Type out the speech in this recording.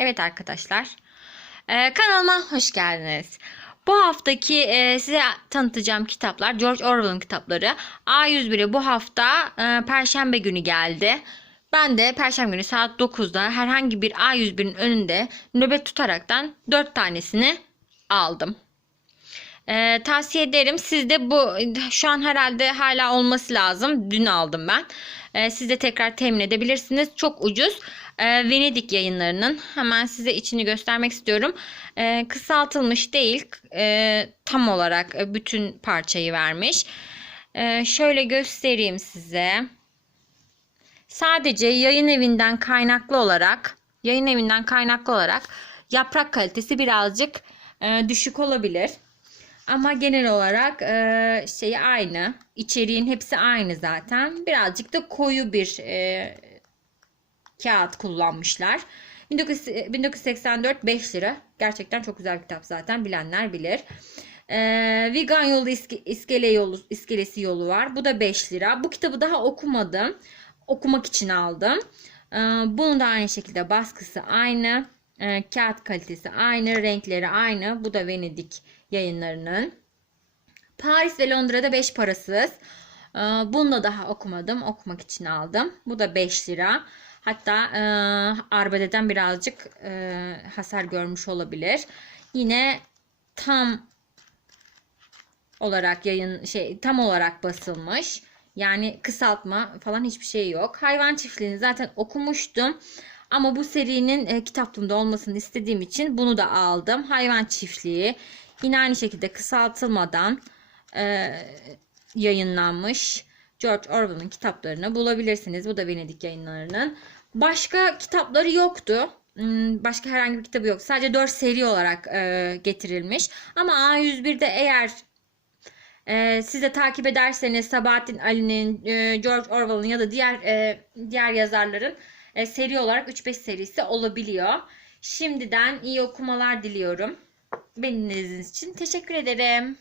Evet arkadaşlar. Ee, kanalıma hoş geldiniz. Bu haftaki e, size tanıtacağım kitaplar George Orwell'ın kitapları. A101'e bu hafta e, Perşembe günü geldi. Ben de Perşembe günü saat 9'da herhangi bir A101'in önünde nöbet tutaraktan 4 tanesini aldım. Ee, tavsiye ederim. Siz de bu şu an herhalde hala olması lazım. Dün aldım ben. Ee, siz de tekrar temin edebilirsiniz. Çok ucuz. Ee, Venedik yayınlarının hemen size içini göstermek istiyorum. Ee, kısaltılmış değil. Ee, tam olarak e, bütün parçayı vermiş. Ee, şöyle göstereyim size. Sadece yayın evinden kaynaklı olarak yayın evinden kaynaklı olarak yaprak kalitesi birazcık e, düşük olabilir. Ama genel olarak e, şeyi aynı. İçeriğin hepsi aynı zaten. Birazcık da koyu bir e, kağıt kullanmışlar. 19, 1984 5 lira. Gerçekten çok güzel kitap zaten. Bilenler bilir. E, Vegan yolu iske, iskele yolu iskelesi yolu var. Bu da 5 lira. Bu kitabı daha okumadım. Okumak için aldım. E, bunu da aynı şekilde baskısı aynı. E, kağıt kalitesi aynı. Renkleri aynı. Bu da Venedik yayınlarının. Paris ve Londra'da 5 parasız. Ee, Bunu da daha okumadım. Okumak için aldım. Bu da 5 lira. Hatta e, arbededen birazcık e, hasar görmüş olabilir. Yine tam olarak yayın şey tam olarak basılmış. Yani kısaltma falan hiçbir şey yok. Hayvan çiftliğini zaten okumuştum. Ama bu serinin e, kitaplığımda olmasını istediğim için bunu da aldım. Hayvan çiftliği yine aynı şekilde kısaltılmadan e, yayınlanmış George Orwell'ın kitaplarını bulabilirsiniz. Bu da Venedik yayınlarının. Başka kitapları yoktu. Hmm, Başka herhangi bir kitabı yok. Sadece 4 seri olarak e, getirilmiş. Ama A101'de eğer ee, siz de takip ederseniz Sabahattin Ali'nin, e, George Orwell'ın ya da diğer e, diğer yazarların e, seri olarak 3-5 serisi olabiliyor. Şimdiden iyi okumalar diliyorum. Beni için teşekkür ederim.